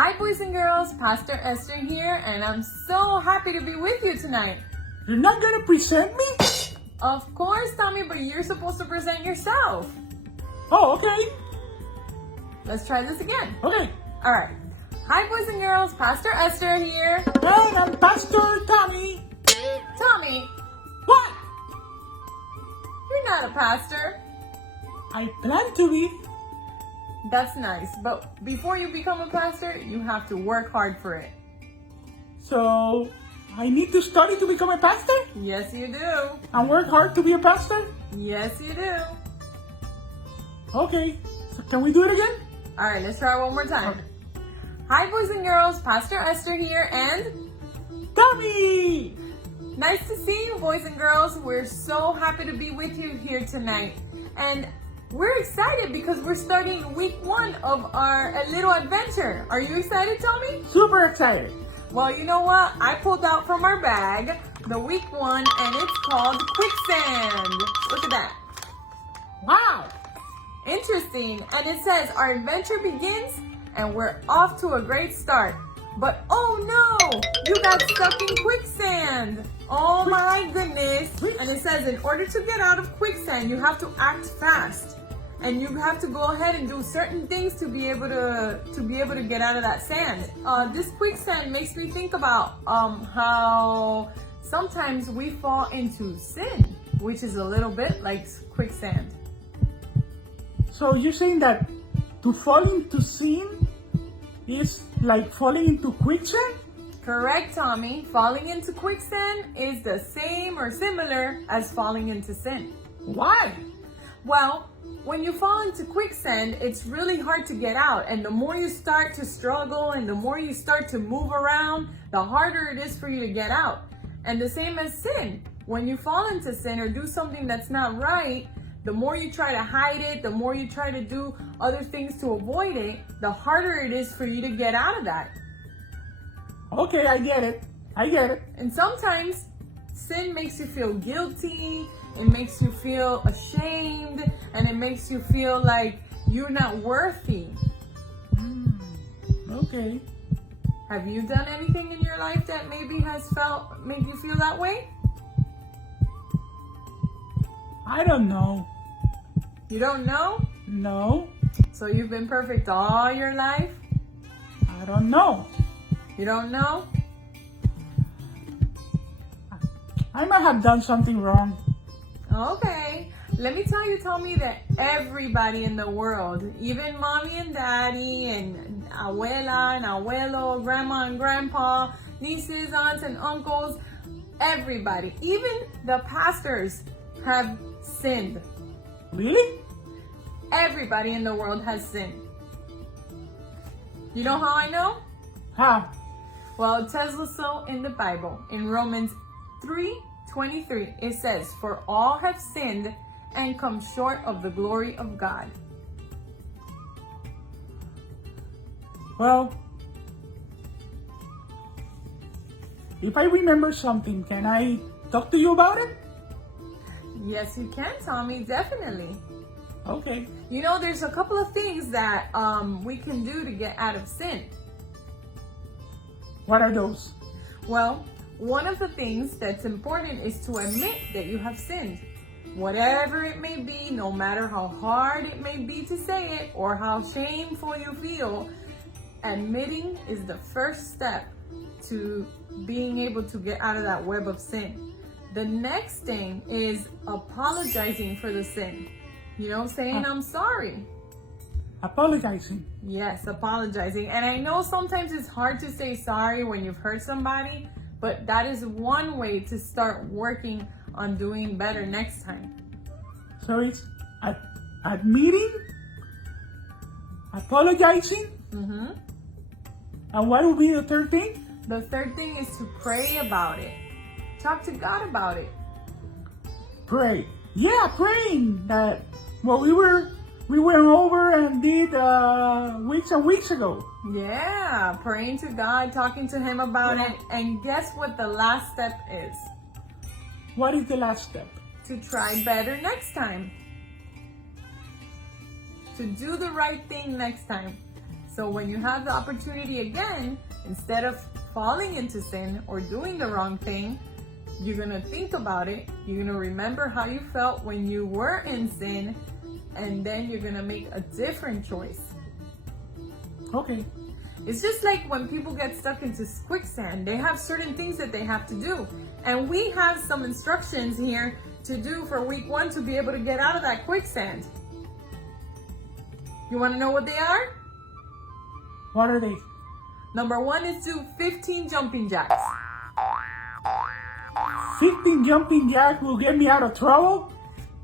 Hi boys and girls, Pastor Esther here, and I'm so happy to be with you tonight. You're not gonna present me? Of course, Tommy, but you're supposed to present yourself. Oh, okay. Let's try this again. Okay. Alright. Hi boys and girls, Pastor Esther here. And I'm Pastor Tommy. Tommy, What? you're not a pastor. I plan to be. That's nice, but before you become a pastor, you have to work hard for it. So, I need to study to become a pastor? Yes, you do. And work hard to be a pastor? Yes, you do. Okay. So can we do it again? Alright, let's try one more time. Okay. Hi boys and girls, Pastor Esther here, and Tommy! nice to see you, boys and girls. We're so happy to be with you here tonight. And we're excited because we're starting week 1 of our little adventure. Are you excited, Tommy? Super excited. Well, you know what? I pulled out from our bag the week 1, and it's called Quicksand. Look at that. Wow! Interesting. And it says, our adventure begins, and we're off to a great start. But oh no! You got stuck in quicksand! Oh my goodness! And it says, in order to get out of quicksand, you have to act fast. And you have to go ahead and do certain things to be able to get out of that sand. This quicksand makes me think about how sometimes we fall into sin, which is a little bit like quicksand. So you're saying that to fall into sin is like falling into quicksand? Correct, Tommy. Falling into quicksand is the same or similar as falling into sin. Why? Well, when you fall into quicksand, it's really hard to get out. And the more you start to struggle and the more you start to move around, the harder it is for you to get out. And the same as sin. When you fall into sin or do something that's not right, the more you try to hide it, the more you try to do other things to avoid it, the harder it is for you to get out of that. Okay, I get it. I get it. And sometimes sin makes you feel guilty, it makes you feel ashamed, and it makes you feel like you're not worthy. Okay. Have you done anything in your life that maybe has made you feel that way? I don't know. You don't know? No, So you've been perfect all your life? I don't know. You don't know? I might have done something wrong. Okay. Let me tell you, Tommy, that everybody in the world, even mommy and daddy and abuela and abuelo, grandma and grandpa, nieces, aunts and uncles, everybody, even the pastors have sinned. Really? Everybody in the world has sinned. You know how I know? How? Well, it tells us so in the Bible. In Romans 3:23, it says, for all have sinned and come short of the glory of God. Well, if I remember something, can I talk to you about it? Yes, you can, Tommy, definitely. Okay. You know, there's a couple of things that we can do to get out of sin. What are those? Well, one of the things that's important is to admit that you have sinned. Whatever it may be, no matter how hard it may be to say it or how shameful you feel, admitting is the first step to being able to get out of that web of sin. The next thing is apologizing for the sin. You know, saying, I'm sorry. Apologizing. Yes, apologizing. And I know sometimes it's hard to say sorry when you've hurt somebody, but that is one way to start working on doing better next time. So it's admitting, apologizing, and what will be the third thing? The third thing is to pray about it. Talk to God about it. Pray. Yeah, praying that what we went over and did weeks and weeks ago. Yeah, praying to God, talking to Him about it. And guess what the last step is? What is the last step? To try better next time. To do the right thing next time. So when you have the opportunity again, instead of falling into sin or doing the wrong thing, you're going to think about it. You're going to remember how you felt when you were in sin, and then you're going to make a different choice. Okay. It's just like when people get stuck into quicksand, they have certain things that they have to do. And we have some instructions here to do for week 1 to be able to get out of that quicksand. You want to know what they are? What are they? Number 1 is do 15 jumping jacks. 15 jumping jacks will get me out of trouble?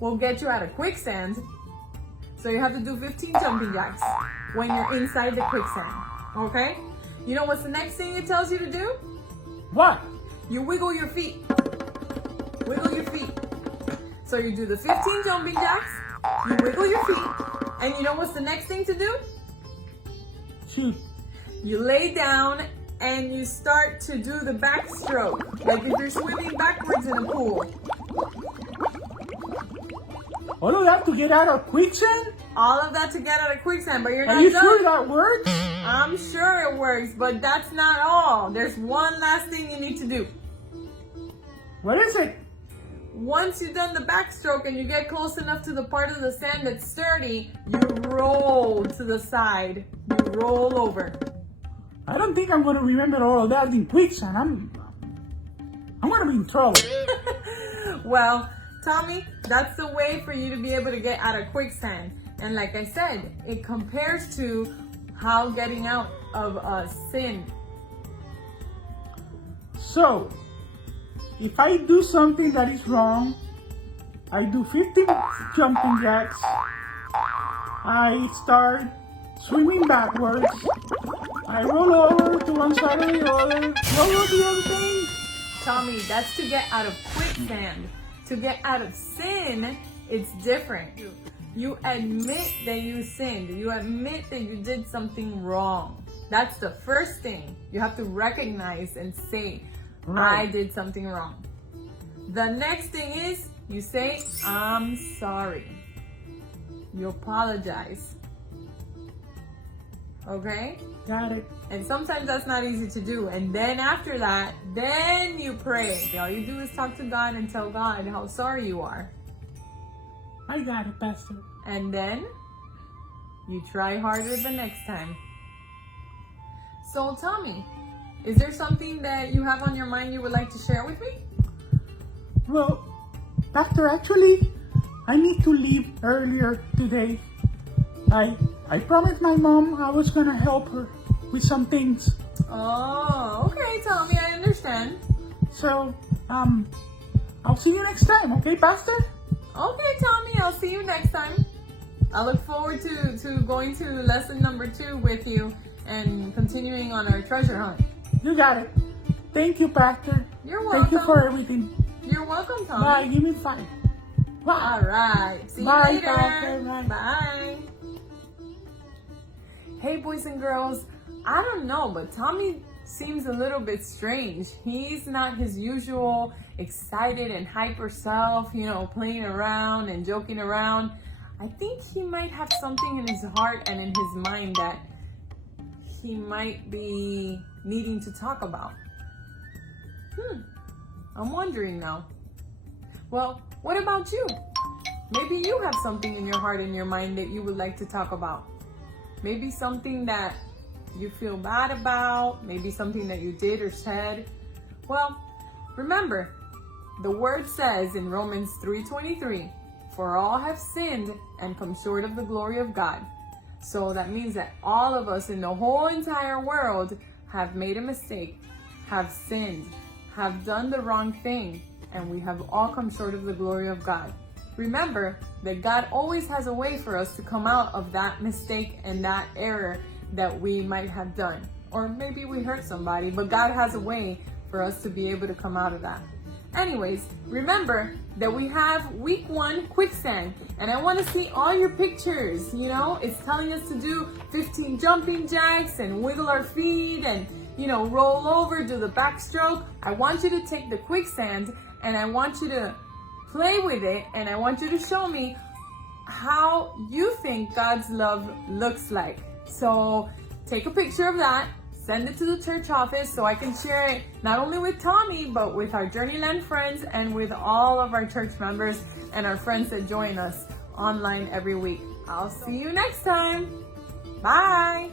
Will get you out of quicksand. So you have to do 15 jumping jacks when you're inside the quicksand. Okay? You know what's the next thing it tells you to do? What? You wiggle your feet. Wiggle your feet. So you do the 15 jumping jacks, you wiggle your feet, and you know what's the next thing to do? Shoot. You lay down and you start to do the backstroke, like if you're swimming backwards in a pool. All of that to get out of quicksand? All of that to get out of quicksand, but you're not Are you done. sure that works? I'm sure it works, but that's not all. There's one last thing you need to do. What is it? Once you've done the backstroke and you get close enough to the part of the sand that's sturdy, you roll to the side. You roll over. I don't think I'm going to remember all of that in quicksand. I'm going to be in trouble. Well, Tommy, that's the way for you to be able to get out of quicksand. And like I said, it compares to how getting out of sin. So, if I do something that is wrong, I do 15 jumping jacks, I start swimming backwards, I roll over to one side or the other. What was the other thing? Tommy, that's to get out of quicksand. To get out of sin, it's different. You admit that you sinned. You admit that you did something wrong. That's the first thing. You have to recognize and say, Right. I did something wrong. The next thing is you say, I'm sorry. You apologize. Okay? Got it. And sometimes that's not easy to do. And then after that, then you pray. All you do is talk to God and tell God how sorry you are. I got it, Pastor. And then you try harder the next time. So tell me, is there something that you have on your mind you would like to share with me? Well, Pastor, actually, I need to leave earlier today. I promised my mom I was gonna help her with some things. Oh, okay, Tommy, I understand. So, I'll see you next time, okay, Pastor? Okay, Tommy, I'll see you next time. I look forward to going to lesson number 2 with you and continuing on our treasure hunt. You got it. Thank you, Pastor. You're welcome. Thank you for everything. You're welcome, Tommy. Bye. Give me 5. Bye. All right. See Bye, you later. Pastor. Bye. Bye. Hey, boys and girls. I don't know, but Tommy seems a little bit strange. He's not his usual excited and hyper self, playing around and joking around. I think he might have something in his heart and in his mind that he might be needing to talk about. I'm wondering now. Well, what about you? Maybe you have something in your heart and your mind that you would like to talk about. Maybe something that you feel bad about, maybe something that you did or said. Well, remember, the word says in Romans 3:23, for all have sinned and come short of the glory of God. So that means that all of us in the whole entire world have made a mistake, have sinned, have done the wrong thing, and we have all come short of the glory of God. Remember that God always has a way for us to come out of that mistake and that error that we might have done. Or maybe we hurt somebody, but God has a way for us to be able to come out of that. Anyways, remember that we have week 1 quicksand, and I want to see all your pictures. It's telling us to do 15 jumping jacks and wiggle our feet and, roll over, do the backstroke. I want you to take the quicksand and I want you to play with it, and I want you to show me how you think God's love looks like. So take a picture of that, send it to the church office so I can share it not only with Tommy, but with our Journeyland friends and with all of our church members and our friends that join us online every week. I'll see you next time. Bye.